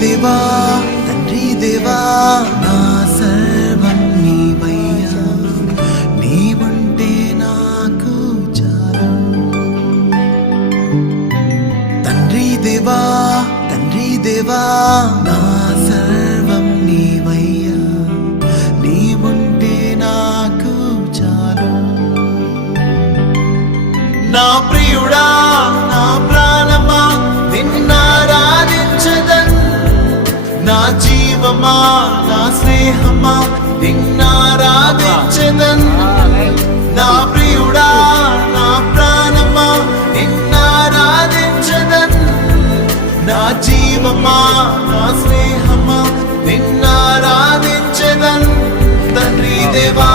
దేవా తండ్రి దేవా నా సర్వం నీవయ్యా, నీవంటే నాకు చాలు. తండ్రి దేవా నా సర్వం నీవయ్యా, నీవంటే నాకు చాలు. నా ప్రియుడా నా ప్రాణమా నిన్నారాధించదన్, నా జీవమా నా స్నేహమా నిన్నారాధించదన్. నా ప్రియుడా నా ప్రాణమా నిన్నారాధించదన్, నా జీవమా నా స్నేహమా నిన్నారాధించదన్. తండ్రి దేవా